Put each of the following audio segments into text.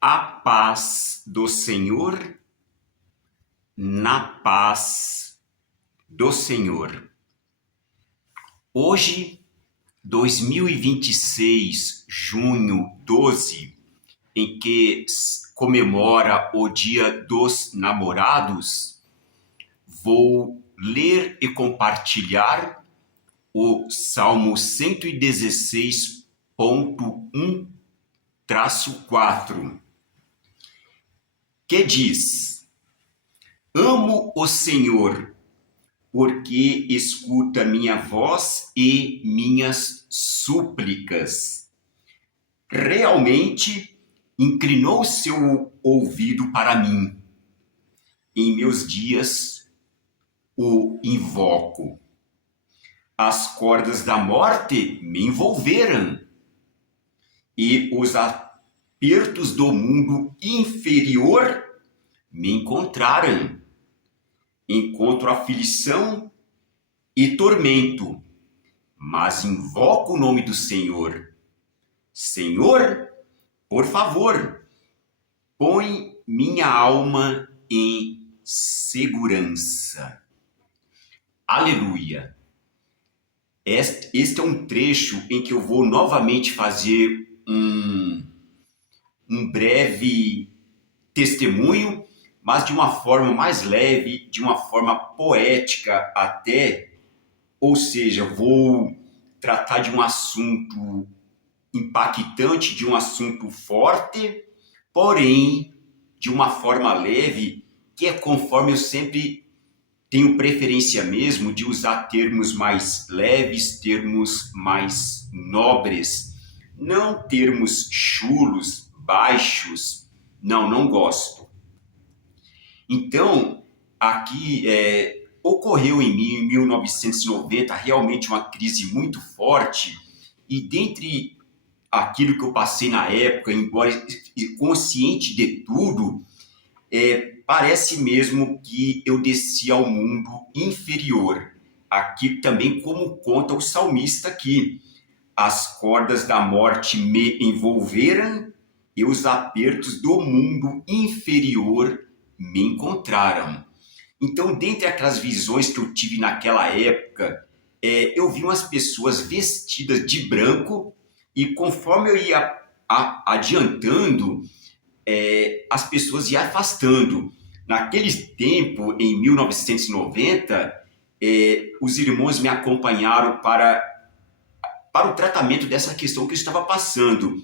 A paz do Senhor, na paz do Senhor. Hoje, 2026, junho 12, em que comemora o Dia dos Namorados, vou ler e compartilhar o Salmo 116.1-4, que diz: Amo o Senhor, porque escuta minha voz e minhas súplicas. Realmente inclinou seu ouvido para mim. Em meus dias o invoco. As cordas da morte me envolveram e os apertos do mundo inferior me encontraram. Encontro aflição e tormento, mas invoco o nome do Senhor. Senhor, por favor, põe minha alma em segurança. Aleluia! Este é um trecho em que eu vou novamente fazer um breve testemunho, mas de uma forma mais leve, de uma forma poética até, ou seja, vou tratar de um assunto impactante, de um assunto forte, porém de uma forma leve, que é conforme eu sempre tenho preferência mesmo de usar termos mais leves, termos mais nobres, não termos chulos, baixos, não gosto. Então, aqui ocorreu em mim, em 1990, realmente uma crise muito forte, e dentre aquilo que eu passei na época, embora consciente de tudo, parece mesmo que eu desci ao mundo inferior. Aqui também, como conta o salmista aqui, as cordas da morte me envolveram e os apertos do mundo inferior me encontraram. Então, dentre aquelas visões que eu tive naquela época, eu vi umas pessoas vestidas de branco e conforme eu ia adiantando, as pessoas iam afastando. Naquele tempo, em 1990, os irmãos me acompanharam para o tratamento dessa questão que eu estava passando.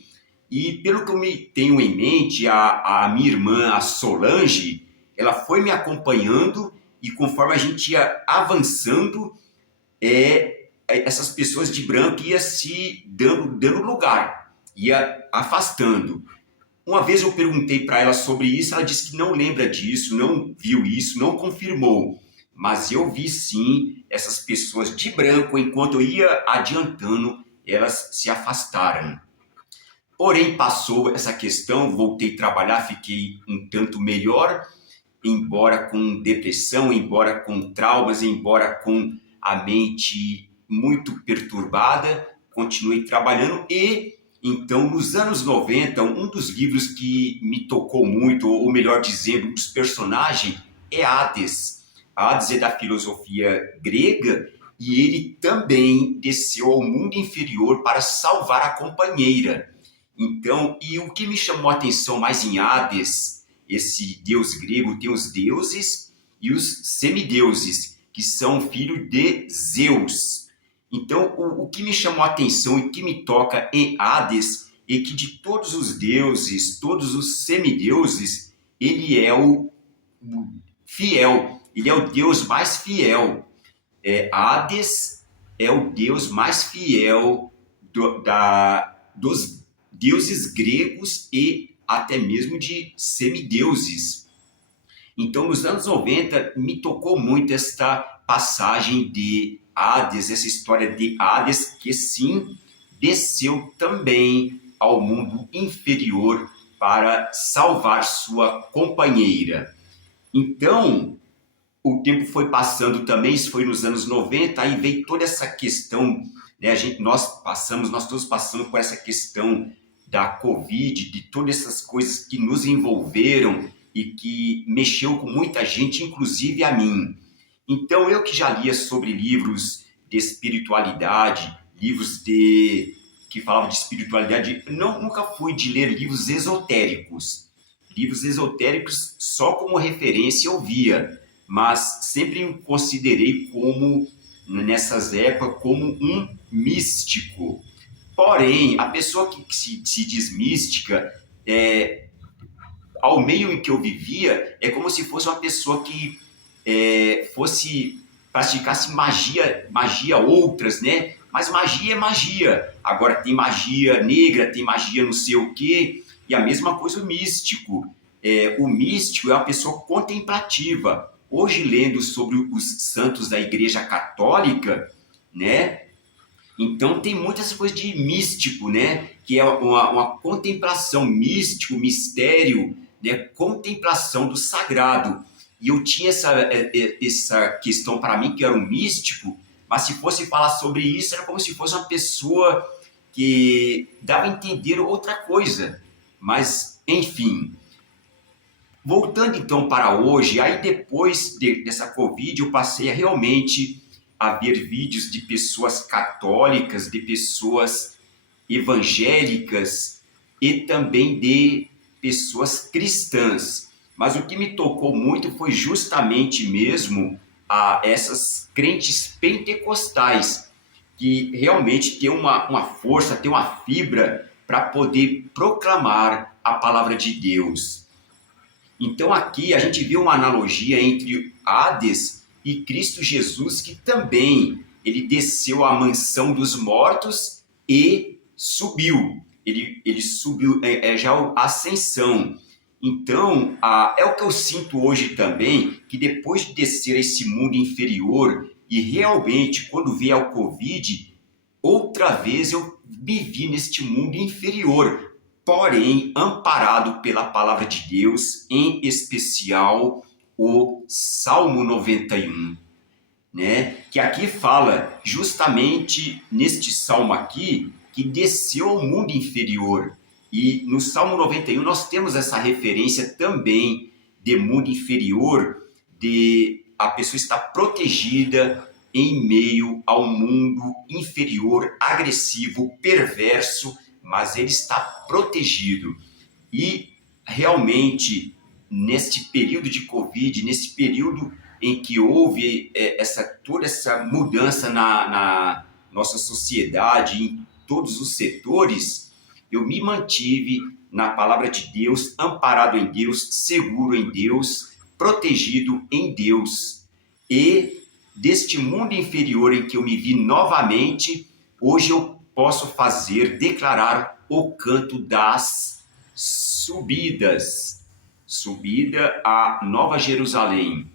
E pelo que eu me tenho em mente, a minha irmã, a Solange, ela foi me acompanhando e conforme a gente ia avançando, essas pessoas de branco iam se dando lugar, ia afastando. Uma vez eu perguntei para ela sobre isso, ela disse que não lembra disso, não viu isso, não confirmou. Mas eu vi sim essas pessoas de branco, enquanto eu ia adiantando, elas se afastaram. Porém, passou essa questão, voltei a trabalhar, fiquei um tanto melhor, embora com depressão, embora com traumas, embora com a mente muito perturbada, continuei trabalhando e, então, nos anos 90, um dos livros que me tocou muito, ou melhor dizendo, um dos personagens é Hades. Hades é da filosofia grega e ele também desceu ao mundo inferior para salvar a companheira. Então, e o que me chamou a atenção mais em Hades, esse deus grego, tem os deuses e os semideuses, que são filhos de Zeus. Então, o que me chamou a atenção e que me toca em Hades é que de todos os deuses, todos os semideuses, ele é o fiel, ele é o deus mais fiel. Hades é o deus mais fiel dos deuses gregos e até mesmo de semideuses. Então, nos anos 90, me tocou muito esta passagem de Hades, essa história de Hades, que sim, desceu também ao mundo inferior para salvar sua companheira. Então, o tempo foi passando também, isso foi nos anos 90, aí veio toda essa questão, né, nós todos passamos por essa questão da Covid, de todas essas coisas que nos envolveram e que mexeu com muita gente, inclusive a mim. Então, eu que já lia sobre livros de espiritualidade, que falavam de espiritualidade, nunca fui de ler livros esotéricos. Livros esotéricos só como referência eu via, mas sempre me considerei como, nessas épocas, como um místico. Porém, a pessoa que se diz mística, ao meio em que eu vivia, é como se fosse uma pessoa que praticasse magia outras, né? Mas magia é magia. Agora tem magia negra, tem magia não sei o quê, e a mesma coisa o místico. O místico é uma pessoa contemplativa. Hoje, lendo sobre os santos da Igreja Católica, né? Então tem muitas coisas de místico, né? Que é uma contemplação, místico, mistério, né? Contemplação do sagrado. E eu tinha essa questão para mim, que era um místico, mas se fosse falar sobre isso, era como se fosse uma pessoa que dava a entender outra coisa. Mas, enfim. Voltando então para hoje, aí depois dessa Covid, eu passei realmente a ver vídeos de pessoas católicas, de pessoas evangélicas e também de pessoas cristãs. Mas o que me tocou muito foi justamente mesmo essas crentes pentecostais, que realmente têm uma força, têm uma fibra para poder proclamar a palavra de Deus. Então aqui a gente vê uma analogia entre Hades e Cristo Jesus, que também ele desceu à mansão dos mortos e subiu. Ele subiu, já a ascensão. Então, é o que eu sinto hoje também, que depois de descer a esse mundo inferior, e realmente, quando veio ao Covid, outra vez eu me vi neste mundo inferior, porém amparado pela palavra de Deus, em especial o Salmo 91, né? Que aqui fala justamente neste salmo aqui que desceu ao mundo inferior. E no Salmo 91 nós temos essa referência também de mundo inferior, de a pessoa estar protegida em meio ao mundo inferior, agressivo, perverso, mas ele está protegido. E realmente, neste período de Covid, nesse período em que houve toda essa mudança na nossa sociedade, em todos os setores, eu me mantive na palavra de Deus, amparado em Deus, seguro em Deus, protegido em Deus. E deste mundo inferior em que eu me vi novamente, hoje eu posso declarar o canto das subidas. Subida a Nova Jerusalém.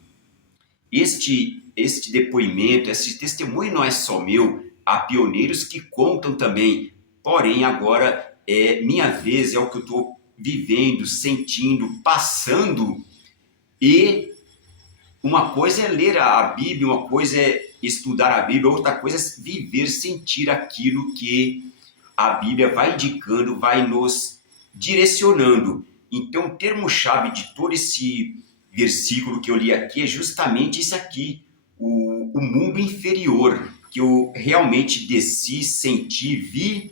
Este depoimento, esse testemunho não é só meu, há pioneiros que contam também, porém agora é minha vez, é o que eu estou vivendo, sentindo, passando, e uma coisa é ler a Bíblia, uma coisa é estudar a Bíblia, outra coisa é viver, sentir aquilo que a Bíblia vai indicando, vai nos direcionando. Então, o termo-chave de todo esse versículo que eu li aqui é justamente isso aqui, o mundo inferior, que eu realmente desci, senti, vi,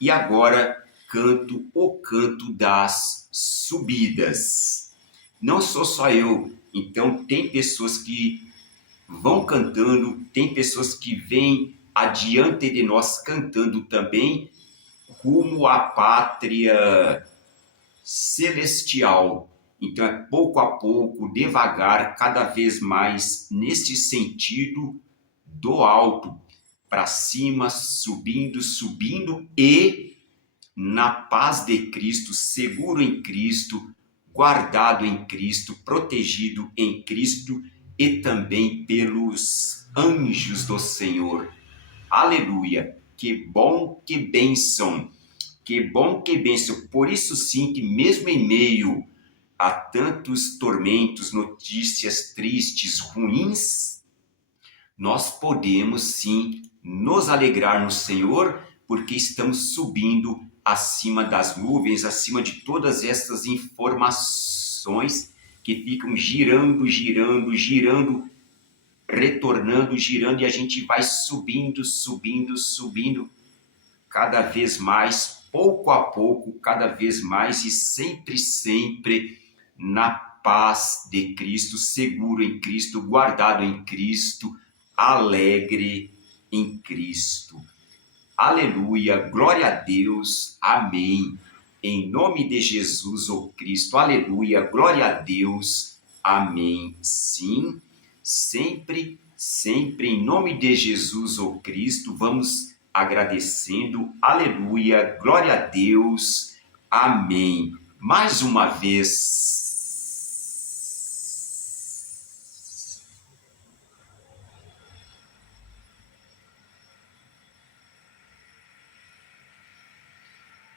e agora canto o canto das subidas. Não sou só eu, então tem pessoas que vão cantando, tem pessoas que vêm adiante de nós cantando também, rumo à pátria celestial. Então é pouco a pouco, devagar, cada vez mais nesse sentido do alto para cima, subindo, subindo e na paz de Cristo, seguro em Cristo, guardado em Cristo, protegido em Cristo e também pelos anjos do Senhor. Aleluia! Que bom, que bênção! Que bom, que bênção! Por isso sim que mesmo em meio a tantos tormentos, notícias tristes, ruins, nós podemos sim nos alegrar no Senhor, porque estamos subindo acima das nuvens, acima de todas estas informações que ficam girando, girando, girando, retornando, girando, e a gente vai subindo, subindo, subindo, cada vez mais, pouco a pouco, cada vez mais, e sempre, sempre na paz de Cristo, seguro em Cristo, guardado em Cristo, alegre em Cristo. Aleluia, glória a Deus, amém. Em nome de Jesus, o Cristo, aleluia, glória a Deus, amém. Sim, sempre, sempre, em nome de Jesus, o Cristo, vamos agradecendo, aleluia, glória a Deus, amém. Mais uma vez.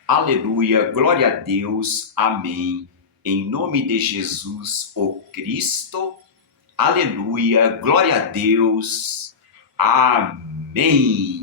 Aleluia, glória a Deus, amém. Em nome de Jesus, o Cristo, aleluia, glória a Deus, amém.